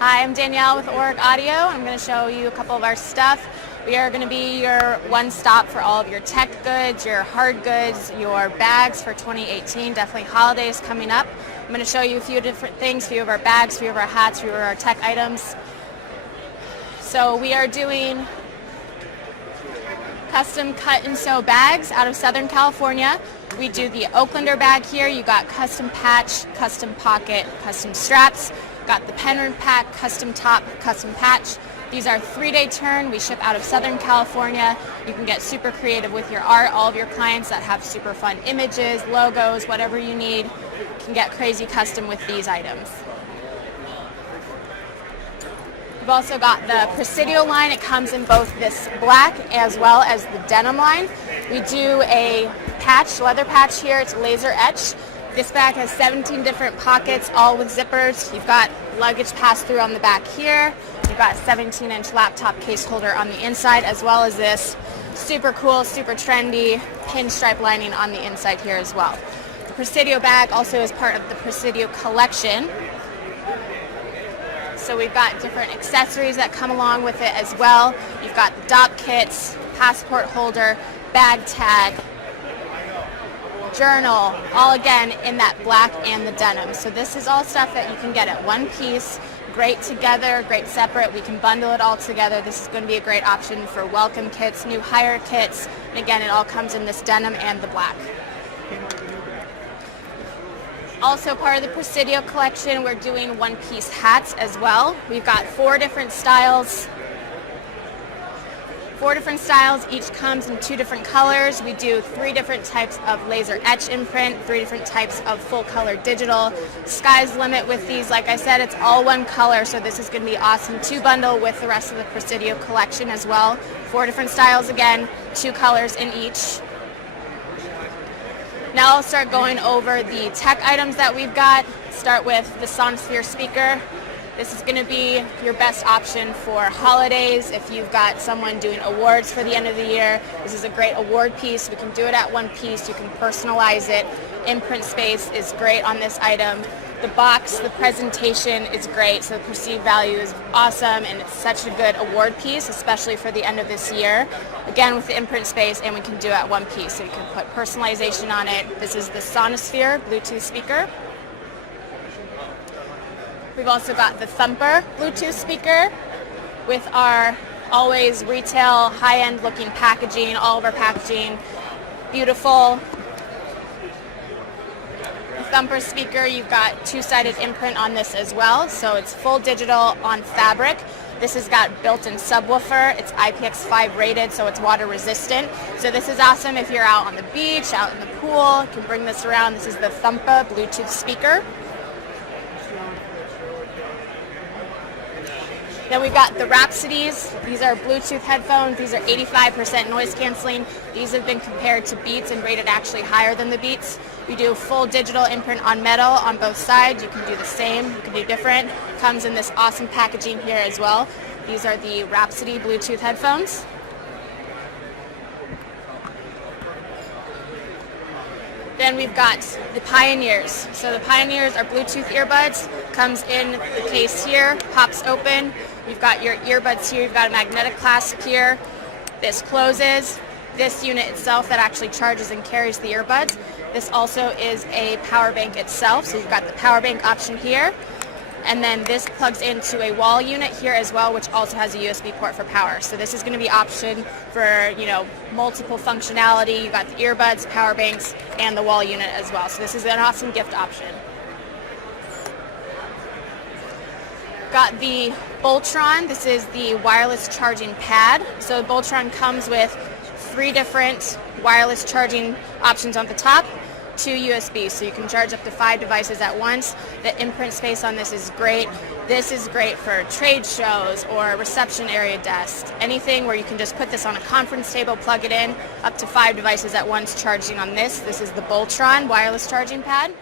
Hi, I'm Danielle with Org Audio. I'm going to show you a couple of our stuff. We are going to be your one-stop for all of your tech goods, your hard goods, your bags for 2018. Definitely holidays coming up. I'm going to show you a few different things, a few of our bags, a few of our hats, a few of our tech items. So we are doing custom cut and sew bags out of Southern California. We do the Oaklander bag here. You got custom patch, custom pocket, custom straps. Got the pen pack, custom top, custom patch. These are 3-day turn. We ship out of Southern California. You can get super creative with your art. All of your clients that have super fun images, logos, whatever you need, can get crazy custom with these items. We've also got the Presidio line. It comes in both this black as well as the denim line. We do a patch, leather patch here. It's laser etched. This bag has 17 different pockets, all with zippers. You've got luggage pass-through on the back here. You've got a 17-inch laptop case holder on the inside, as well as this super cool, super trendy pinstripe lining on the inside here as well. The Presidio bag also is part of the Presidio collection. So we've got different accessories that come along with it as well. You've got the DOP kits, passport holder, bag tag, journal, all again in that black and the denim. So this is all stuff that you can get at one piece, great together, great separate. We can bundle it all together. This is going to be a great option for welcome kits, new hire kits. And again, it all comes in this denim and the black. Also part of the Presidio collection, we're doing one-piece hats as well. We've got 4 different styles. 4 different styles, each comes in 2 different colors. We do 3 different types of laser etch imprint, 3 different types of full color digital. Sky's the limit with these. Like I said, it's all one color, so this is going to be awesome to bundle with the rest of the Presidio collection as well. 4 different styles again, 2 colors in each. Now I'll start going over the tech items that we've got. Start with the Sonosphere speaker. This is going to be your best option for holidays. If you've got someone doing awards for the end of the year, this is a great award piece. We can do it at one piece. You can personalize it. Imprint space is great on this item. The box, the presentation is great, so the perceived value is awesome, and it's such a good award piece, especially for the end of this year. Again, with the imprint space, and we can do it at one piece, so you can put personalization on it. This is the Sonosphere Bluetooth speaker. We've also got the Thumper Bluetooth speaker with our always retail high-end looking packaging, all of our packaging, beautiful. The Thumper speaker, you've got 2-sided imprint on this as well, so it's full digital on fabric. This has got built-in subwoofer. It's IPX5 rated, so it's water resistant. So this is awesome if you're out on the beach, out in the pool. You can bring this around. This is the Thumper Bluetooth speaker. Then we've got the Rhapsodies. These are Bluetooth headphones. These are 85% noise canceling. These have been compared to Beats and rated actually higher than the Beats. We do full digital imprint on metal on both sides. You can do the same. You can do different. Comes in this awesome packaging here as well. These are the Rhapsody Bluetooth headphones. Then we've got the Pioneers. So the Pioneers are Bluetooth earbuds. Comes in the case here, pops open. You've got your earbuds here. You've got a magnetic clasp here. This closes. This unit itself that actually charges and carries the earbuds. This also is a power bank itself. So you've got the power bank option here. And then this plugs into a wall unit here as well, which also has a USB port for power. So this is going to be option for, multiple functionality. You've got the earbuds, power banks, and the wall unit as well. So this is an awesome gift option. Got the Boltron. This is the wireless charging pad. So the Boltron comes with 3 different wireless charging options on the top. 2 USB, so you can charge up to 5 devices at once. The imprint space on this is great. This is great for trade shows or reception area desks. Anything where you can just put this on a conference table, plug it in, up to 5 devices at once charging on this. This is the Boltron wireless charging pad.